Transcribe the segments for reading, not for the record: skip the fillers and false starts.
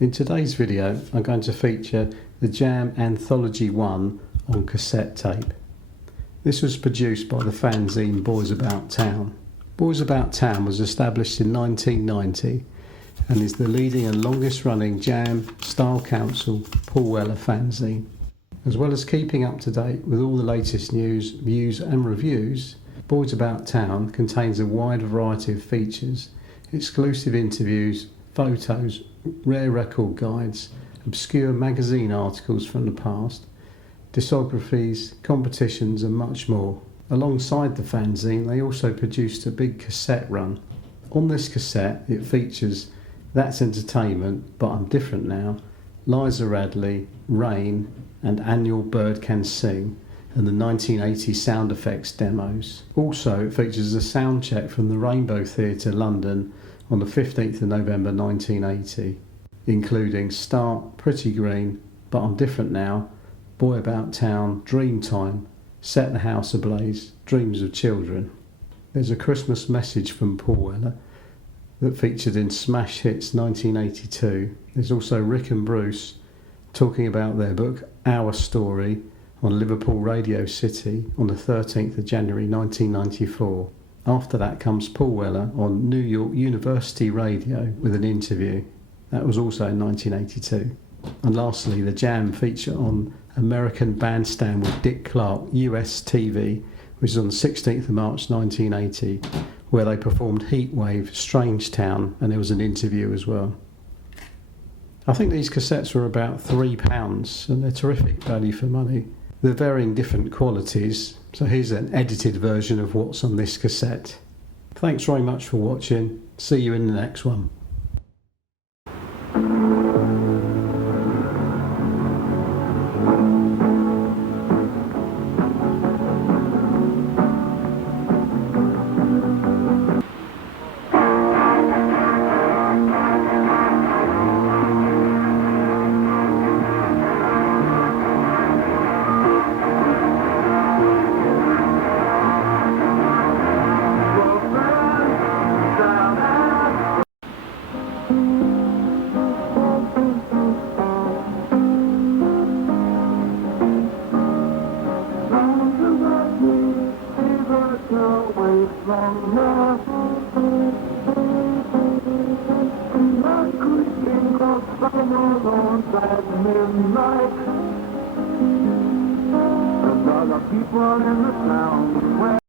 In today's video, I'm going to feature the Jam Anthology 1 on cassette tape. This was produced by the fanzine Boys About Town. Boys About Town was established in 1990 and is the leading and longest running Jam Style Council Paul Weller fanzine. As well as keeping up to date with all the latest news, views and reviews, Boys About Town contains a wide variety of features, exclusive interviews, photos, rare record guides, obscure magazine articles from the past, discographies, competitions and much more. Alongside the fanzine, they also produced a big cassette run. On this cassette it features That's Entertainment, But I'm Different Now, Liza Radley, Rain and Annual Bird Can Sing, and the 1980 sound effects demos. Also it features a sound check from the Rainbow Theatre London on the 15th of November 1980, including Start, Pretty Green, But I'm Different Now, Boy About Town, Dreamtime, Set the House Ablaze, Dreams of Children. There's a Christmas message from Paul Weller that featured in Smash Hits 1982. There's also Rick and Bruce talking about their book Our Story on Liverpool Radio City on the 13th of January 1994. After that comes Paul Weller on New York University Radio with an interview. That was also in 1982. And lastly, the Jam feature on American Bandstand with Dick Clark, US TV, which is on the 16th of March 1980, where they performed Heatwave, Strange Town, and there was an interview as well. I think these cassettes were about £3 and they're terrific value for money. They're varying different qualities, so here's an edited version of what's on this cassette. Thanks very much for watching. See you in the next one. People in the town.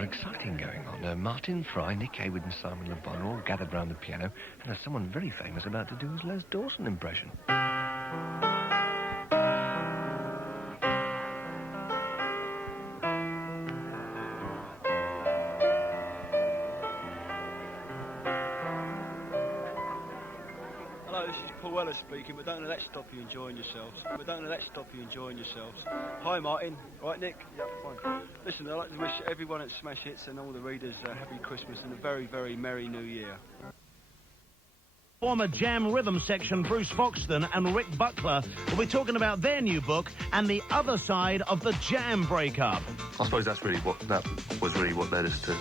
rather exciting going on. Martin Fry, Nick Hayward and Simon Le Bon all gathered round the piano, and there's someone very famous about to do his Les Dawson impression. Hello, this is Paul Weller speaking, but don't let that stop you enjoying yourselves. Hi Martin, right Nick? Yeah, fine. Listen, I'd like to wish everyone at Smash Hits and all the readers a happy Christmas and a very, very Merry New Year. Former Jam rhythm section Bruce Foxton and Rick Buckler will be talking about their new book and the other side of the Jam breakup. I suppose that's really what led us to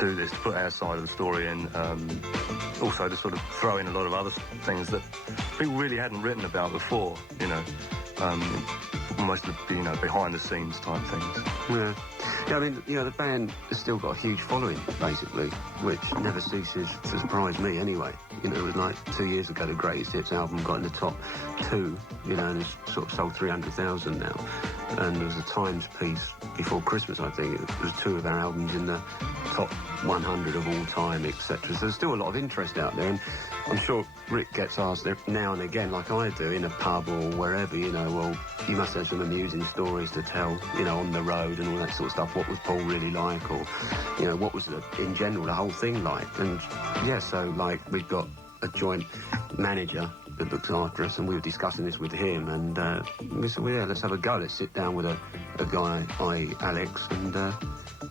do this, to put our side of the story in. Also to sort of throw in a lot of other things that people really hadn't written about before, almost, behind the scenes type things. Yeah, I mean, the band has still got a huge following, basically, which never ceases to surprise me anyway. It was like 2 years ago, the Greatest Hits album got in the top 2, and it's sort of sold 300,000 now. And there was a Times piece before Christmas, I think. It was 2 of our albums in the top 100 of all time, etc. So there's still a lot of interest out there, and I'm sure Rick gets asked now and again, like I do, in a pub or wherever, well, you must have some amusing stories to tell, on the road and all that sort of stuff. What was Paul really like? Or, what was, in general, the whole thing like? And, yeah, so, we've got a joint manager that looks after us, and we were discussing this with him, and we said, well, yeah, let's have a go. Let's sit down with a guy, Alex, and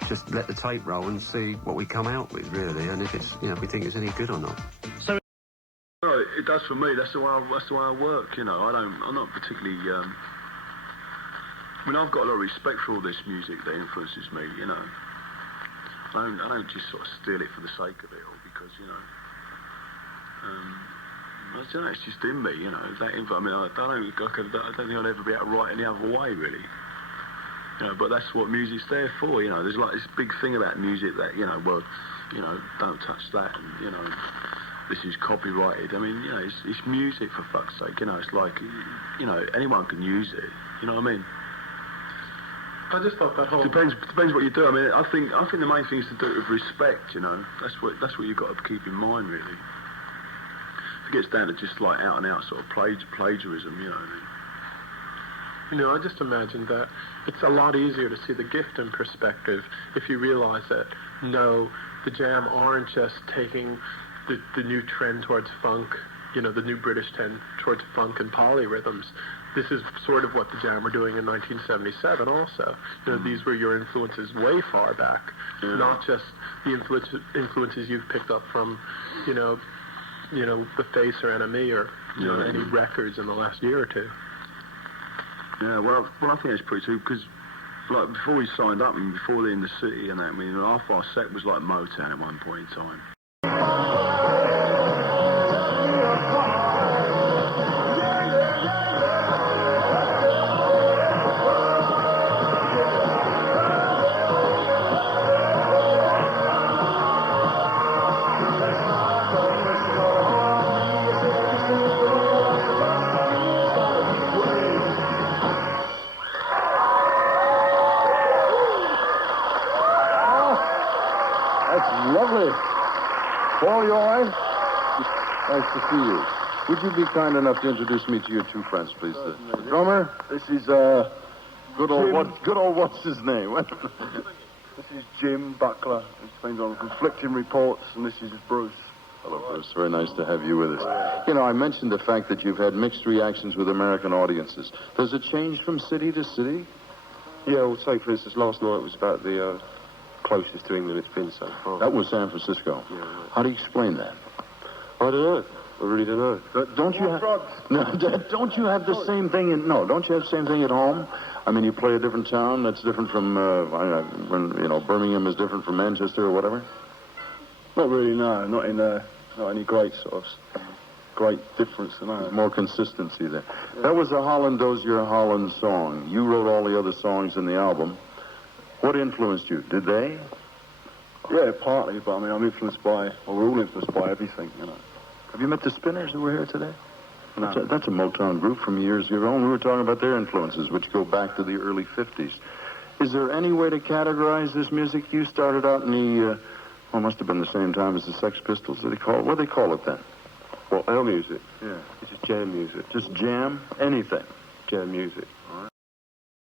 just let the tape roll and see what we come out with, really, and if it's, if we think it's any good or not. So well, it does for me. That's the way I work. I'm not particularly. I've got a lot of respect for all this music that influences me. I don't just sort of steal it for the sake of it, or because I don't know. It's just in me. That info. I don't think I'll ever be able to write any other way, really. But that's what music's there for. There's like this big thing about music that don't touch that, and this is copyrighted. It's music, for fuck's sake. It's like, anyone can use it. You know what I mean? I just thought that whole depends what you do. I think the main thing is to do it with respect. That's what you've got to keep in mind, really. If it gets down to just like out and out sort of plagiarism, I just imagine that it's a lot easier to see the gift in perspective if you realize that, no, the Jam aren't just taking the new trend towards funk, the new British trend towards funk and polyrhythms. This is sort of what the Jam were doing in 1977 also. These were your influences way far back, not just the influences you've picked up from, The Face or NME or, any records in the last year or two. Yeah, well, I think that's pretty true, because before we signed up and before they're in the city and that, half our set was like Motown at one point in time. Paul, you all right? Nice to see you. Would you be kind enough to introduce me to your two friends, please? The drummer, this is, good old what's his name? This is Jim Buckler. He's playing on Conflicting Reports, and this is Bruce. Hello, Bruce. Very nice to have you with us. I mentioned the fact that you've had mixed reactions with American audiences. Does it change from city to city? Yeah, well, say, for instance, last night was about the closest to England it's been so far. That was San Francisco. Yeah, right. How do you explain that? I don't know. I really don't know. Don't you don't you have the same thing don't you have the same thing at home? You play a different town that's different from, Birmingham is different from Manchester or whatever? Not really, no. Not any great difference. No. There's more consistency there. Yeah. That was a Holland Dozier Holland song. You wrote all the other songs in the album. What influenced you? Did they? Yeah, partly, but we're all influenced by everything, Have you met the Spinners who were here today? No. That's a Motown group from years ago, and we were talking about their influences, which go back to the early 50s. Is there any way to categorize this music? You started out in the, well, must have been the same time as the Sex Pistols. What do they call it then? Well, our music. Yeah. This is jam music. Just jam? Anything? Jam music.